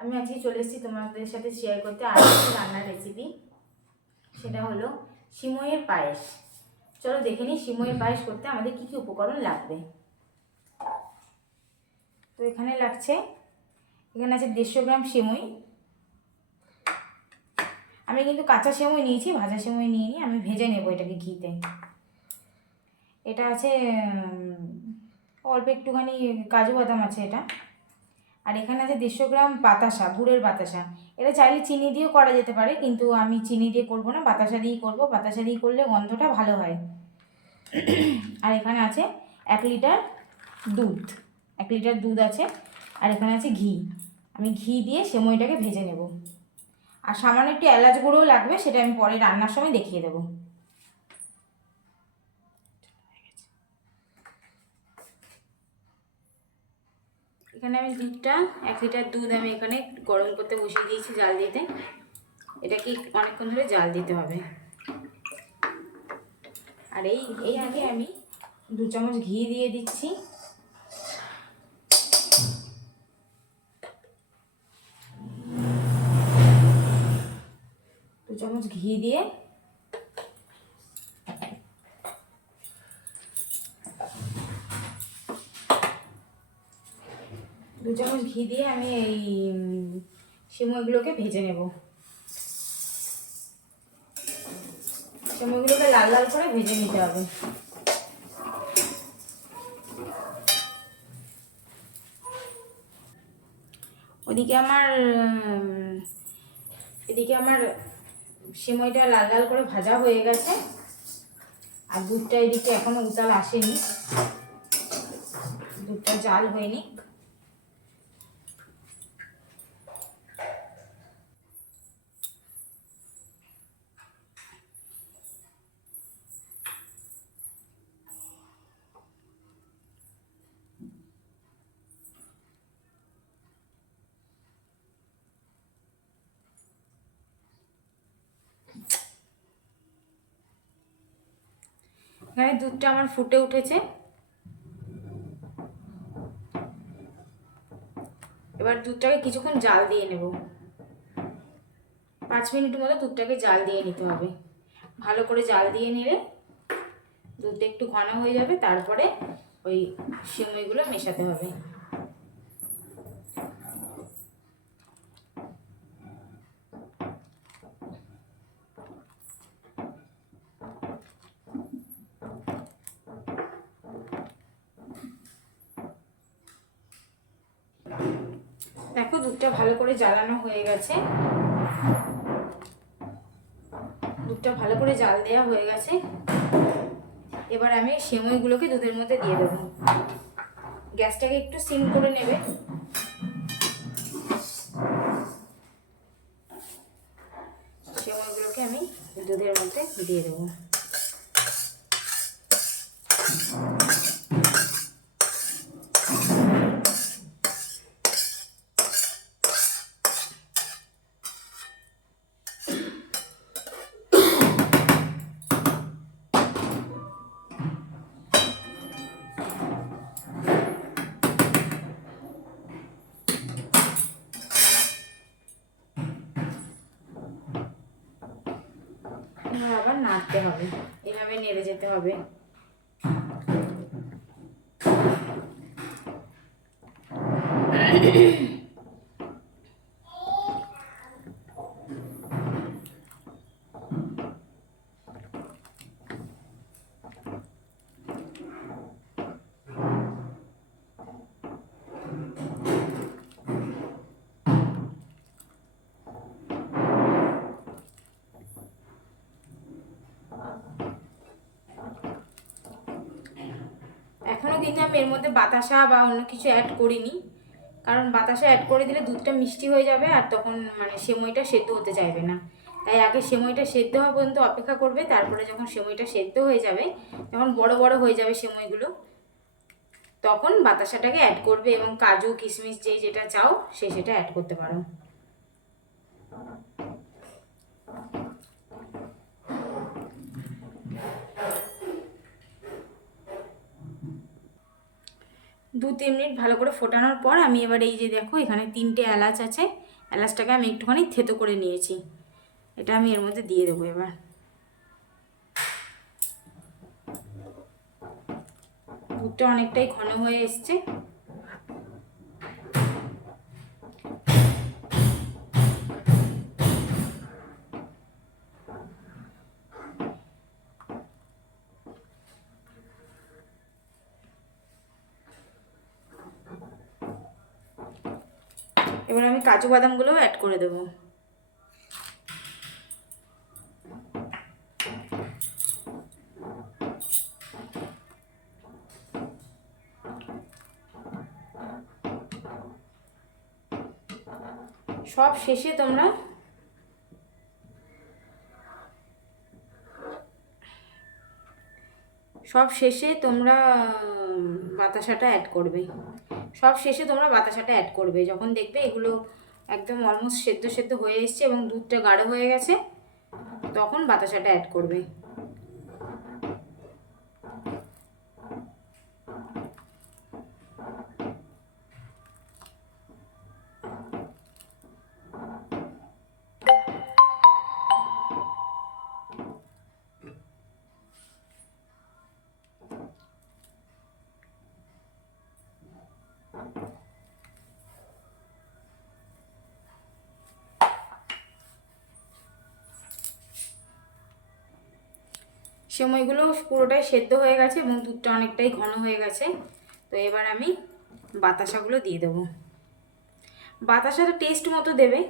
আমি আজকে চলে এসেছি তোমাদের সাথে শেয়ার করতে আরেকটি রান্নার রেসিপি। সেটা হলো সিমইয়ের পায়েস। চলো দেখে নিই সিমইয়ের পায়েস করতে আমাদের কী কী উপকরণ লাগবে। তো এখানে আছে 150 গ্রাম সিমই। আমি কিন্তু কাঁচা সিমই নিয়েছি, ভাজা সিমই নিইনি, আমি ভেজে নেব এটাকে ঘিতে। এটা আছে অল্প একটুখানি কাজু বাদাম আছে এটা। আর এখানে আছে 150 গ্রাম বাতাসা, গুড়ের বাতাসা। এটা চাইলে চিনি দিয়েও করা যেতে পারে, কিন্তু আমি চিনি দিয়ে করবো না, বাতাসা দিয়েই করবো। বাতাসা দিয়ে করলে গন্ধটা ভালো হয়। আর এখানে আছে 1 লিটার দুধ, 1 লিটার দুধ আছে। আর এখানে আছে ঘি। আমি ঘি দিয়ে সেমইটাকে ভেজে নেব। আর সামান্য একটু এলাচ গুঁড়োও লাগবে, সেটা আমি পরে রান্নার সময় দেখিয়ে দেবো। এখানে আমি দুধটা 1 লিটার দুধ আমি এখানে গরম করতে বসিয়ে দিয়েছি জাল দিতে। এটাকে অনেকক্ষণ ধরে জাল দিতে হবে। আর এই আগে আমি 2 চামচ ঘি দিয়ে দিচ্ছি। দু চামচ ঘি দিয়ে আমি এই সিমইগুলোকে ভেজে নেব। সিমইগুলোকে লাল লাল করে ভেজে নিতে হবে। এদিকে আমার সিমইটা লাল লাল করে ভাজা হয়ে গেছে। আর দুধটা এদিকে এখনো উতাল আসেনি, দুধটা জাল হয়নি। এখানে দুধটা আমার ফুটে উঠেছে। এবার দুধটাকে কিছুক্ষণ জাল দিয়ে নেব। 5 মিনিট মতো দুধটাকে জাল দিয়ে নিতে হবে। ভালো করে জাল দিয়ে নিলে দুধটা একটু ঘন হয়ে যাবে, তারপরে ওই সিমইগুলো মেশাতে হবে। দেখো দুধটা ভালো করে জ্বালানো হয়ে গেছে, দুধটা ভালো করে জাল দেওয়া হয়ে গেছে। এবার আমি সিমইগুলোকে দুধের মধ্যে দিয়ে দেবো। গ্যাসটাকে একটু সিম করে নেবে। সিমইগুলোকে আমি দুধের মধ্যে দিয়ে দেবো। আবার নাড়তে হবে, এভাবে নেড়ে যেতে হবে। এখনও কিন্তু আমি এর মধ্যে বাতাসা বা অন্য কিছু অ্যাড করিনি, কারণ বাতাসা অ্যাড করে দিলে দুধটা মিষ্টি হয়ে যাবে আর তখন সেমইটা সেদ্ধ হতে চাইবে না। তাই আগে সেমইটা সেদ্ধ হওয়া পর্যন্ত অপেক্ষা করবে, তারপরে যখন সেমইটা সেদ্ধ হয়ে যাবে, যখন বড় বড় হয়ে যাবে সেমইগুলো, তখন বাতাসাটাকে অ্যাড করবে এবং কাজু কিশমিশ যেটা চাও সেটা অ্যাড করতে পারো। 2-3 মিনিট ভালো করে ফোটানোর পর আমি এবার এই যে দেখো এখানে 3টে এলাচ আছে, এলাচটাকে আমি একটুখানি থেতো করে নিয়েছি, এটা আমি এর মধ্যে দিয়ে দেবো। এবার দুধটা অনেকটাই ঘন হয়ে এসছে। এবার আমি কাজু বাদামগুলোও অ্যাড করে দেবো। সব শেষে তোমরা বাতাসাটা অ্যাড করবে। যখন দেখবে এগুলো একদম অলমোস্ট সেদ্ধ সেদ্ধ হয়ে এসছে এবং দুধটা গাঢ় হয়ে গেছে, তখন বাতাসাটা অ্যাড করবে। সেমাইগুলো পুরোটাই সেদ্ধ হয়ে গেছে এবং দুধটা অনেকটাই ঘন হয়ে গেছে। তো এবার আমি বাতাসাগুলো দিয়ে দেবো। বাতাসাটা টেস্ট মতো দেবে।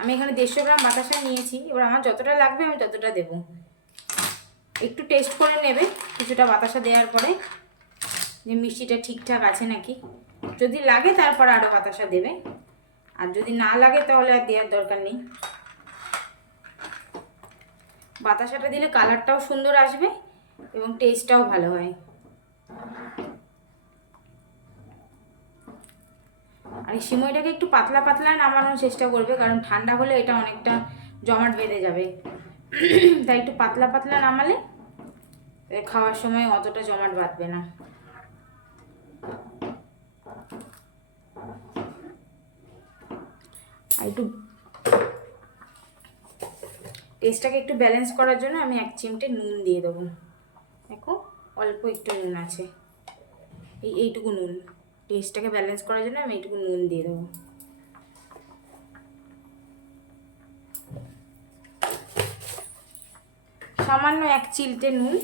আমি এখানে 150 গ্রাম বাতাসা নিয়েছি। এবার আমার যতটা লাগবে আমি ততটা দেবো। একটু টেস্ট করে নেবে কিছুটা বাতাসা দেওয়ার পরে যে মিষ্টিটা ঠিকঠাক আছে নাকি। যদি লাগে তারপর আরও বাতাসা দেবে, আর যদি না লাগে তাহলে আর দেওয়ার দরকার নেই। বাতাসাটা দিলে কালারটাও সুন্দর আসবে এবং টেস্টটাও ভালো হয়। আর এই সিমইটাকে একটু পাতলা পাতলা নামানোর চেষ্টা করবে, কারণ ঠান্ডা হলে এটা অনেকটা জমাট বেঁধে যাবে। তাই একটু পাতলা পাতলা নামালে খাওয়ার সময় অতটা জমাট বাঁধবে না। আর একটু টেস্টটাকে একটু ব্যালেন্স করার জন্য আমি 1 চিমটে নুন দিয়ে দেবো। দেখো অল্প একটু নুন আছে, এইটুকু নুন। টেস্টটাকে ব্যালেন্স করার জন্য আমি এইটুকু নুন দিয়ে দেবো। সামান্য 1 চিমটে নুন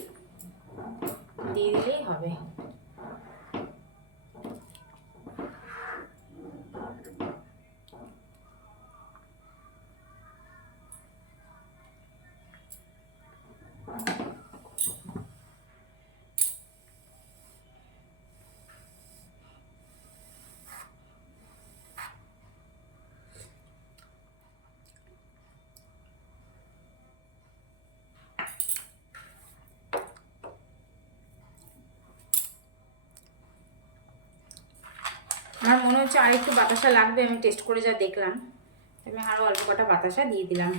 দিয়ে দিলেই হবে। আমার মনে হচ্ছে আর একটু বাতাসা লাগবে, আমি টেস্ট করে যা দেখলাম। আমি আরও অল্প কটা বাতাসা দিয়ে দিলাম।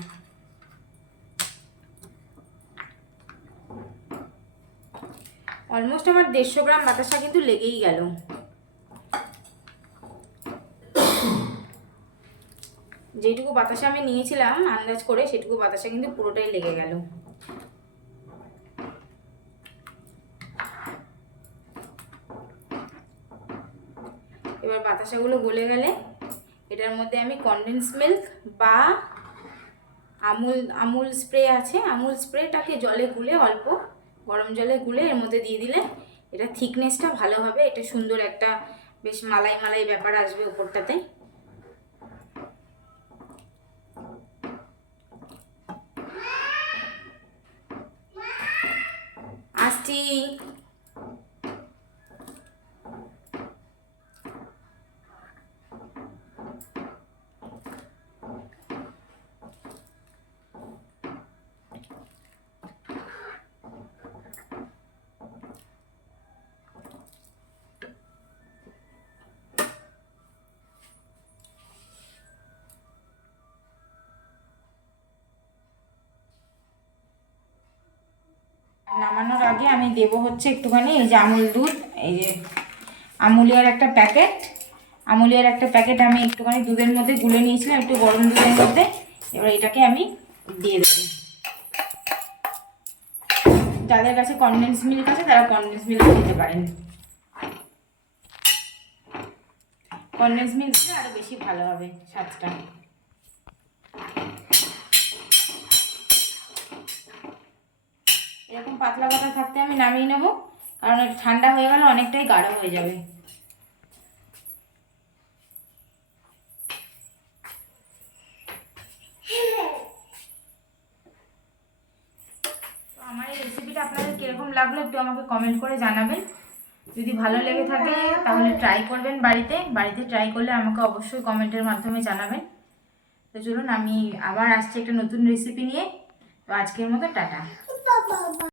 অলমোস্ট আমার 150 গ্রাম বাতাসা কিন্তু লেগেই গেল। যেটুকু বাতাসা আমি নিয়েছিলাম আন্দাজ করে, সেটুকু বাতাসা কিন্তু পুরোটাই লেগে গেল। এবার বাতাসাগুলো গলে গেলে এটার মধ্যে আমি কনডেন্স মিল্ক বা আমুল স্প্রে আছে, আমুল স্প্রেটাকে জলে গুলে, অল্প গরম জলে গুলে এর মধ্যে দিয়ে দিলে এটা থিকনেসটা ভালো হবে। এটা সুন্দর একটা বেশ মালাই মালাই ব্যাপার আসবে উপরটাতে। আসছি। নামানোর আগে আমি দেবো হচ্ছে একটুখানি এই যে আমুল দুধ, এই যে আমুলিয়ার একটা প্যাকেট, আমুলিয়ার একটা প্যাকেট আমি একটুখানি দুধের মধ্যে গুলে নিয়েছিলাম, একটু গরম দুধের মধ্যে। এবার এটাকে আমি দিয়ে দেবো। যাদের কাছে কনডেন্স মিল্ক আছে তারা কনডেন্স মিল্ক দিতে পারেন। কনডেন্স মিল্ক দিলে আরও বেশি ভালো হবে স্বাদটা। এরকম পাতলা পাতলা থাকতে আমি নামিয়ে নেবো, কারণ এটা ঠান্ডা হয়ে গেলে অনেকটাই গাঢ় হয়ে যাবে। আমার এই রেসিপিটা আপনাদের কীরকম লাগলো একটু আমাকে কমেন্ট করে জানাবেন। যদি ভালো লেগে থাকে তাহলে ট্রাই করবেন বাড়িতে। বাড়িতে ট্রাই করলে আমাকে অবশ্যই কমেন্টের মাধ্যমে জানাবেন। তো চলুন, আমি আবার আসছি একটা নতুন রেসিপি নিয়ে। তো আজকের মতো টাটা।